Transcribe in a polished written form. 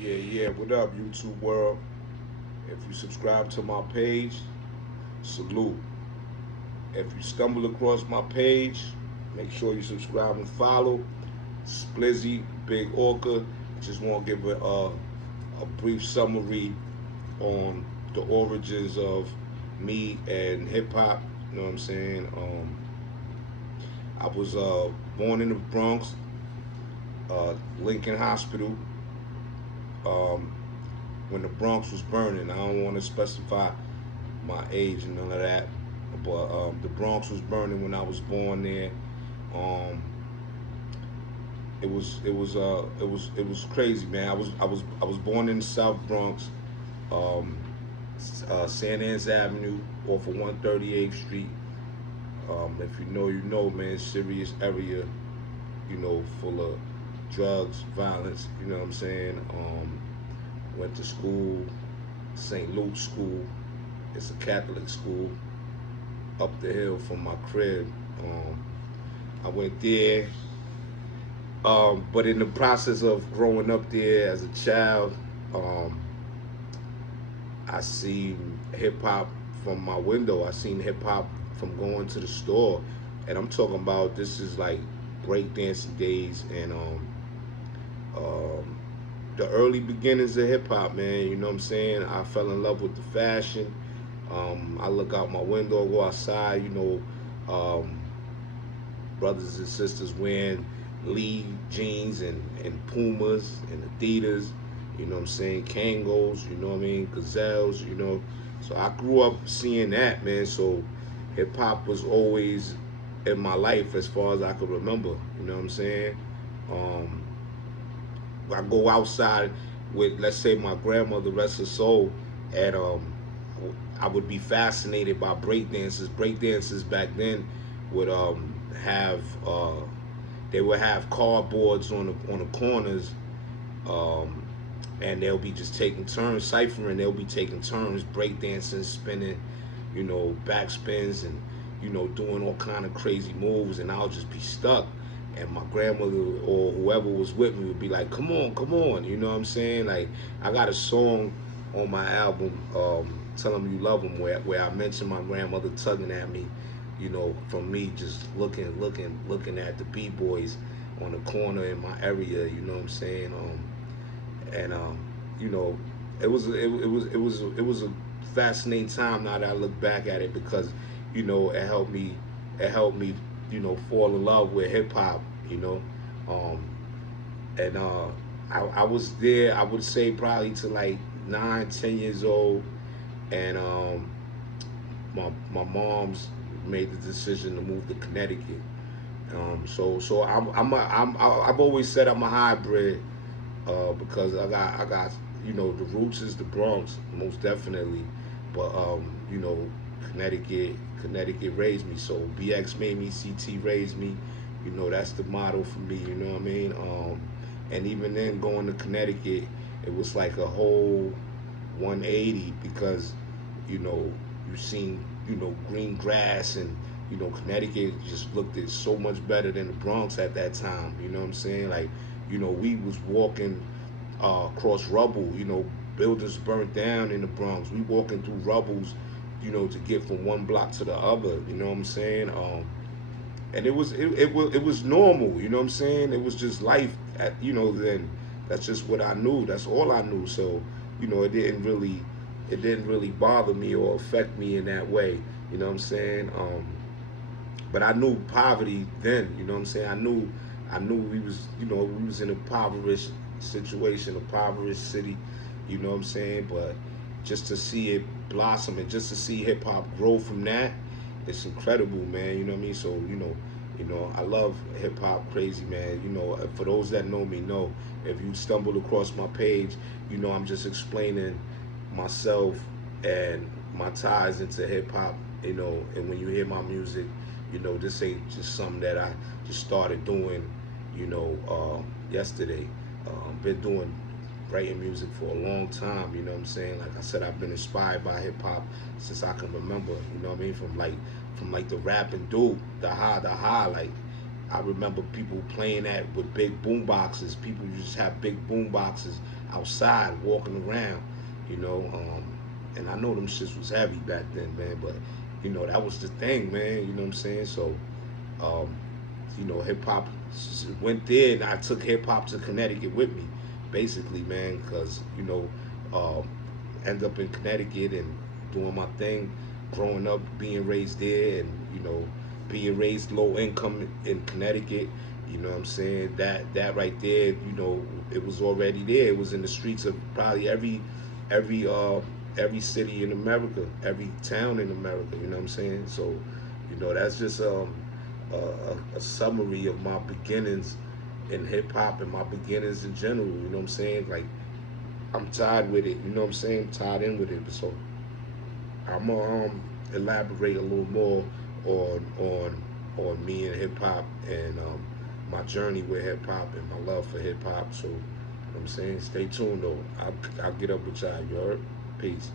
Yeah, what up, YouTube world? If you subscribe to my page, salute. If you stumble across my page, make sure you subscribe and follow. Splizzy, Big Orca. Just want to give a brief summary on the origins of me and hip hop. You know what I'm saying? I was born in the Bronx, Lincoln Hospital. Um, when the Bronx was burning, I don't want to specify my age and none of that. But the Bronx was burning when I was born there. Um, it was crazy, man. I was born in the South Bronx, um, San An's Avenue, off of 138th Street. If you know, you know, man. Serious area, full of drugs, violence. You know what I'm saying? Went to school, St. Luke's School. It's a Catholic school up the hill from my crib. I went there, but in the process of growing up there as a child, um, I seen hip hop from my window. I seen hip hop from going to the store, and I'm talking about this is like breakdancing days and um, the early beginnings of hip hop, man. You know what I'm saying? I fell in love with the fashion. I look out my window, go outside, brothers and sisters wearing Lee jeans and Pumas and Adidas, you know what I'm saying, Kangos, you know what I mean, Gazelles, you know. So I grew up seeing that, man. So hip hop was always in my life as far as I could remember, you know what I'm saying? Um, I go outside with, let's say, my grandmother, rest her soul, and I would be fascinated by breakdancers. Breakdancers back then would have they would have cardboards on the corners, um, and they'll be just taking turns ciphering. They'll be taking turns breakdancing, spinning, back spins, and doing all kind of crazy moves, and I'll just be stuck. And my grandmother or whoever was with me would be like, come on, you know what I'm saying? Like, I got a song on my album, Tell 'em You Love 'em, where I mentioned my grandmother tugging at me, from me just looking at the B-boys on the corner in my area, you know what I'm saying? And you know, it was a fascinating time now that I look back at it, because it helped me fall in love with hip hop, you know. Um, and I was there, I would say, probably to like 9, 10 years old, and my mom's made the decision to move to Connecticut. So I've always said I'm a hybrid, because I got the roots is the Bronx, most definitely, but Connecticut raised me. So BX made me, CT raised me. That's the motto for me. You know what I mean? And even then, going to Connecticut, it was like a whole 180, because you seen green grass, and Connecticut just looked at so much better than the Bronx at that time. You know what I'm saying? Like, we was walking across rubble. Buildings burnt down in the Bronx. We walking through rubbles, to get from one block to the other. You know what I'm saying? And it was normal. You know what I'm saying? It was just life. Then that's just what I knew. That's all I knew. So it didn't really bother me or affect me in that way. You know what I'm saying? But I knew poverty then. You know what I'm saying? I knew we was in a impoverished situation, a impoverished city. You know what I'm saying? But just to see it blossom and just to see hip hop grow from that, it's incredible, man. You know what I mean? So I love hip hop crazy, man. For those that know me, know if you stumbled across my page, I'm just explaining myself and my ties into hip hop. And when you hear my music, this ain't just something that I just started doing, yesterday. Been doing writing music for a long time, you know what I'm saying? Like I said, I've been inspired by hip hop since I can remember, you know what I mean? From like the rap and dope, the high, like I remember people playing that with big boom boxes. People used to have big boom boxes outside walking around, you know. And I know them shits was heavy back then, man, but you know, that was the thing, man, you know what I'm saying? So, um, you know, hip hop went there, and I took hip hop to Connecticut with me, basically, man, because you know, um, end up in Connecticut and doing my thing, growing up, being raised there, and you know, being raised low income in Connecticut. You know what I'm saying? That right there, you know, it was already there. It was in the streets of probably every every city in America, every town in America. You know what I'm saying? So, you know, that's just a summary of my beginnings in hip hop and my beginnings in general. You know what I'm saying? Like I'm tied with it. You know what I'm saying? Tied in with it. So I'm gonna elaborate a little more on me and hip hop and my journey with hip hop and my love for hip hop. So, you know what I'm saying? Stay tuned though. I'll get up with y'all. You heard? Peace.